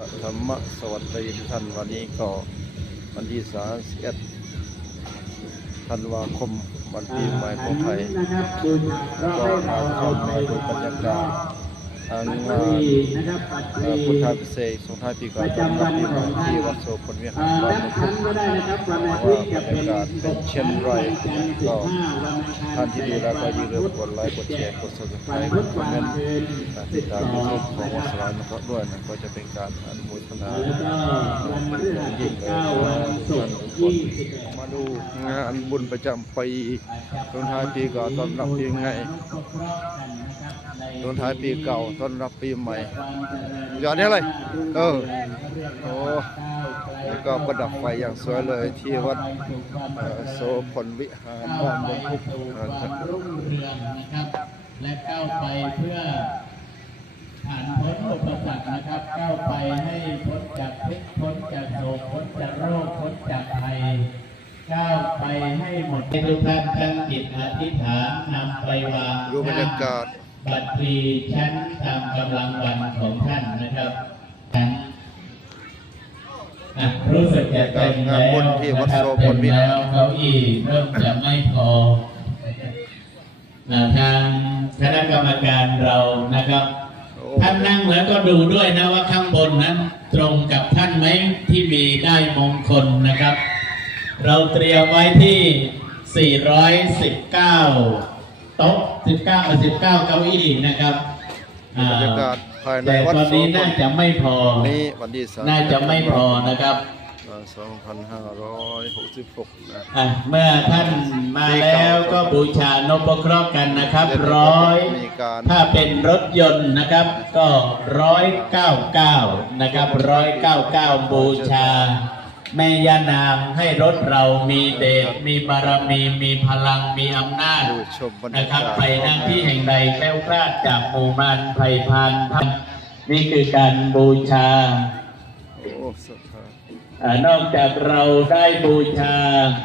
ธรรมสวัสดีทุกท่านวันนี้ก็วันที่สามสิบธันวาคมวันปีใหม่ของไทยก็มาเราเข้ามาดูบรรยากาศ ทางปัตงาตนรีนะครับปีพุทธาพิเศษสงท้ายปีเก่าต้อนรับปีใหม่ที่วัดโสพลวิหารอ่าบ้านนับมุครั้งก็ได้นะครับวันอาทิตย์จะเป็นว่าบรรยากาศเป็นเช่นไรวันจันทร์สิบห้าวันอังคารท่านที่ดูแลก็อย่าลืมกดไลค์กดแชร์กดวัน subscribe พุกดคอมวันเมนต์ติดตามสอยูทูบของวัดสลายนครด้วยนะก็จะเป็นการอนุโมทนาแล้วก็วันพฤหัสยิ่งเลยเก้าวันศุกร์ที่สิบมาดูงานบุญประจำปีต้นท้ายปีเก่าต้อนรับปีใหม่ ต้นท้ายปีเก่าต้อนรับปีใหม่ยอดนี้อะไรเออโอ้แล้วก็ประดับไฟอย่างสวยเลยที่วัดโสพลวิหารบ้านบงพุกรุ่งเรืองนะครับ และก้าวไปเพื่อผ่านพ้นอุปสรรคนะครับก้าวไปให้พ้นจากทุกข์พ้นจากโศกพ้นจากโรคพ้นจากภัยก้าวไปให้หมดให้ทุกท่านตั้งจิตอธิษฐานนำไปวางดูบรรยากาศ บัตรพีชั้นตามกำลังวันของท่านนะครับชั้นรู้สึกจะเต็มแล้วนะครับเต็มแล้วเก้าอี้เริ่มจะไม่พอทางคณะกรรมการเรานะครับ ท่านนั่งแล้วก็ดูด้วยนะว่าข้างบนนั้น ตรงกับท่านไหมที่มีได้มงคลนะครับ เราเตรียมไว้ที่ 419 โต๊ะ 19 19เก้าอี้นะครับอ่าบรรยากาศภายในแต่วัดตอนโสนี้พลน่าจะไม่พอ นี้วันที่สามน่าจะไม่พอนะครับ2566นะ อะเมื่อท่านมาแล้วก็บูชานพเคราะห์กันนะครับร้อยมีการ ถ้าเป็นรถยนต์นะครับ ก็ร้อยเก้าเก้านะครับร้อยเก้าเก้าบูชา แม่ย่านางให้รถเรามีเดชมีบารมีมีพลังมีอำนาจดูชมบรรนะยาครักาบศไปหน้าที่แห่งใดแคล้วคลาดจากหมู่มารภัยพานธรรมนี่คือการบูชาโอ้สุดยอดอานอกจากเราได้บูชา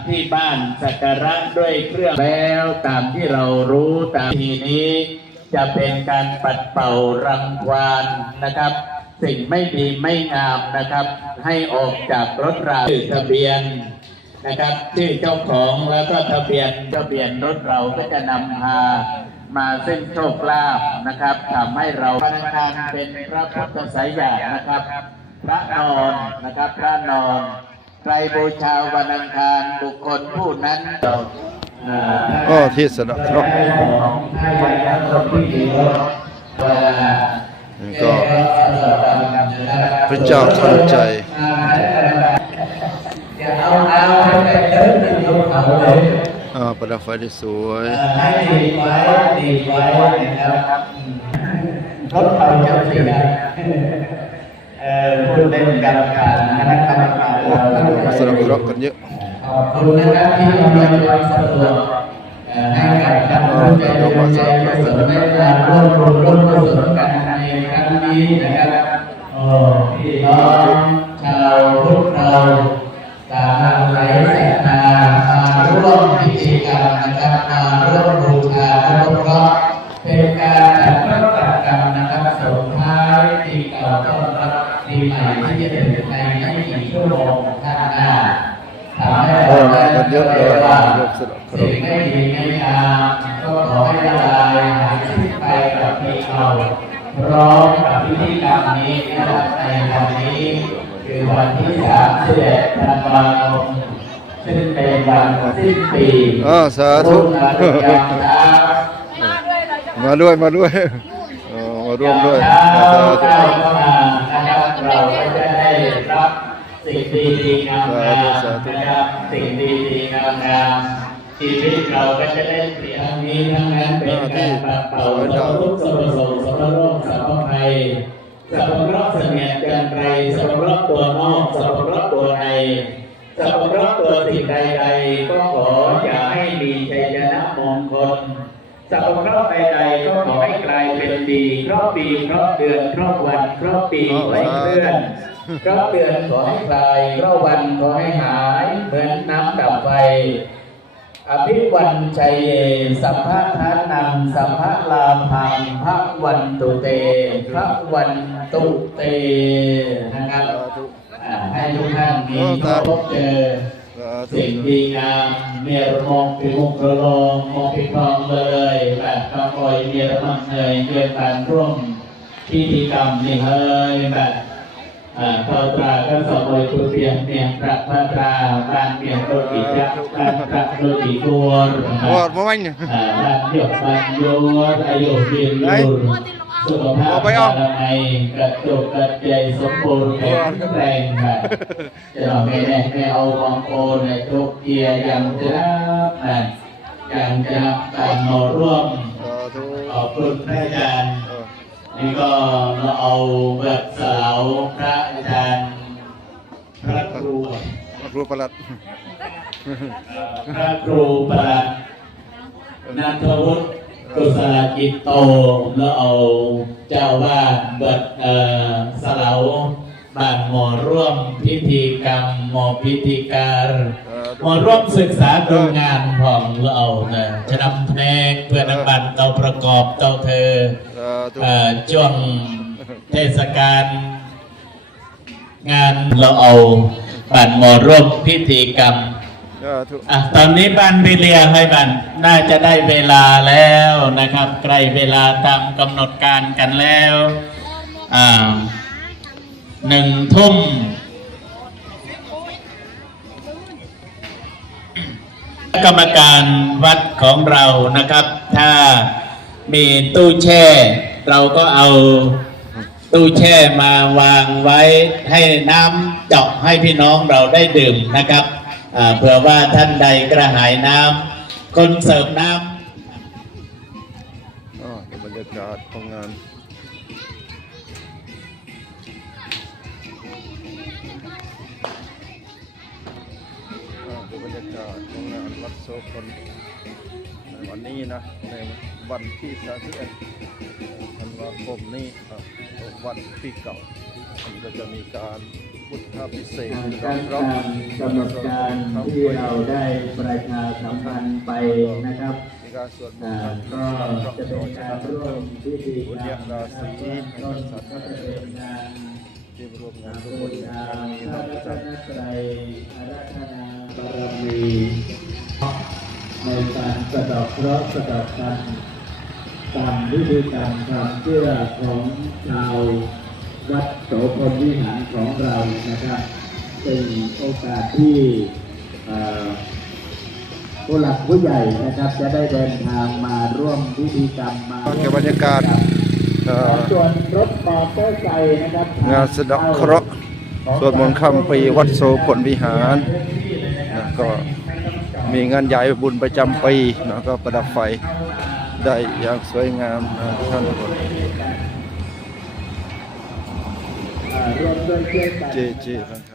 ที่บ้านสักการะด้วยเครื่องแล้วตามที่เรารู้ตามทีนี้ จะเป็นการปัดเป่ารังควานนะครับ สิ่งไม่ดีไม่งามนะครับ ให้ออกจากรถเราชื่อทะเบียนนะครับชื่อเจ้าของแล้วก็ทะเบียนทะเบียนรถเราก็จะนำพามาเส้นโชคลาภนะครับทำให้เราพนักงานเป็นพระพุทธสายญาณนะครับ พระนอนนะครับพระนอนใครบูชาวันอังคารบุคคลผู้นั้นเราอ่าก็ที่สนับสนุนได้ของให้ไว้ทั้งคนที่มีรถเวลานี่ ก็พระเจ้าทันใจอย่าเอาเอาไปเดินที่รถเขาเลยอ่าประดับไฟได้สวยให้ดีไว้ดีไว้นะครับรถเขาจะเสียเอ่อผู้เล่นกรรมการคณะกรรมการโอ้เรามาสนับสนุนกันเยอะขอบคุณนะครับที่อำนวยความสะดวกเอ่อ ให้กับท่านผู้ใจบุญใจกุศลได้มาร่วมบุญร่วมสนกันในครั้งนี้นะครับโอ้พี่น้อง เรามากันเยอะเลยว่าร่วมสนับสนุสิ่งนไม่ดีไม่งามก็ขอให้ละลายหายสิ้นไปกับปีเก่าพร้อมกับพิธีกรรมนี้นะครับในวันนี้คือวันที่สามสิบเอ็ดธันวาคมซึ่งเป็นวันสิ้นปีอ่าสาธุรุ่งอรุณยามเช้ามาด้วยมาด้วยเออมาร่วมด้วยเช้าสาธุ สิ่งดีๆงามๆนะครับสิ่งดีๆงามๆชีวิตเราก็จะได้เปลี่ยนทั้งนี้ทั้งนั้นเป็นการปัดเป่าสัพพทุกข์สัพพโศกสัพพโรคสัพพภัยสัพพเคราะห์เสนียดจันไรสัพพเคราะห์ตัวนอกสัพพเคราะห์ตัวในสัพพเคราะห์ตัวสิ่งใดๆก็ขออย่าให้มีชัยชนะมงคล สัพพคราะห์ใดๆก็ขอให้กลายเป็นดีเพราะปีเพราะเดือนเพราะวันเพราะปีขอให้เคลื่อนเพราะเดือนขอให้คลายเพราะวันขอให้หายเหมือนน้ำดับไฟอภิวันชัยเยสัพพะทานังสัพพะลาพังพระวันตุเตพระวันตุเตนะครับนี้ขอพบเจอ สิ่งดีงามเมียรมองพิมงคลโลองมองพิพองเลยแบบกำปอยเมียรมังเนยเยี่ยมการร่วมพิธีกรรมนี่เฮ้ยแบบอ่าพระตราก็สมวยคุเพียงเมียงพระพระตราบานเมียงโรติจักบ้านพระโรติกัววอดมาวันเนี่ยอ่าบ้านหยกบ้านโยนอายุยืนยืน สุขภาพอนามัยกระจุกกระใจสมบูรณ์แข็งแรงค่ะจะหน่อไม่แน่ไม่เอาบองโอในทุกเกียร์ยังจะรับนะยังจะตามมาร่วมสาธุขอบคุณพระอาจารย์เออนี่ก็เราเอาแบบสาวพระอาจารย์พระครูครูประหลัดพระครูประหลัดนันทวุฒิ กุศลกิจโตแล้วเอาเจ้าวาดเบิดเอ่อสลาวบ้านหมอร่วมพิธีกรรมหมอพิธีการสาธุหมอร่วมศึกษาดูงานของเราเอานะจะนำเพลงเพื่อนำบันเตาประกอบเตาเธอสาธุเอ่อช่วงเทศกาลงานเราเอาบันหมอร่วมพิธีกรรมสาธุ อะตอนนี้บ้านพิเลียให้บันน่าจะได้เวลาแล้วนะครับใกล้เวลาตามกำหนดการกันแล้วอ่าหนึ่งทุ่มกรรมการวัดของเรานะครับ ถ้ามีตู้แช่ เราก็เอาตู้แช่มาวางไว้ให้น้ำเจาะให้พี่น้องเราได้ดื่มนะครับ เผื่อว่าท่านใดกระหายน้ำคนเสิร์ฟน้อ๋อบรรยากาศของงานบรรยากาศของงานวัดโสพลในวันนี้นะในวันที่31ธันวาคมนี้อ่วันปีเก่ามันก็จะมีการ พุทธพิเศษำกาการรร้องกำหนดการที่เราได้ประชาสัมพันธ์ไปนะครับมีการสวดมนอ่าต์ก็จะเป็นการร่วมพิธีบุญกรเรียรกมรานะคศีรับในต้นสัตว์ก็จะเป็นการที่ร่วมงานทุกคนชามีพระพระรัจัตนทร์นตรัยอาราธนาบารมีในการสะดอกเคราะห์สะดอกกรรมตามวิธีการความเชื่อของชาว วัดโสพลวิหารของเรานะครับ เป็นโอกาสที่เอ่อผู้หลักผู้ใหญ่นะครับ จะได้เดินทางมาร่วมพิธีกรรมมาเก็บบรรยากาศเอ่อส่วนรถมอเตอร์ไซค์นะครับงานสะเดาะเคราะห์สวดมนต์ค่ำปีวัดโสพลวิหารนะก็มีงานใหญ่บุญประจำปีนะก็ประดับไฟได้อย่างสวยงามนะท่าน ทุก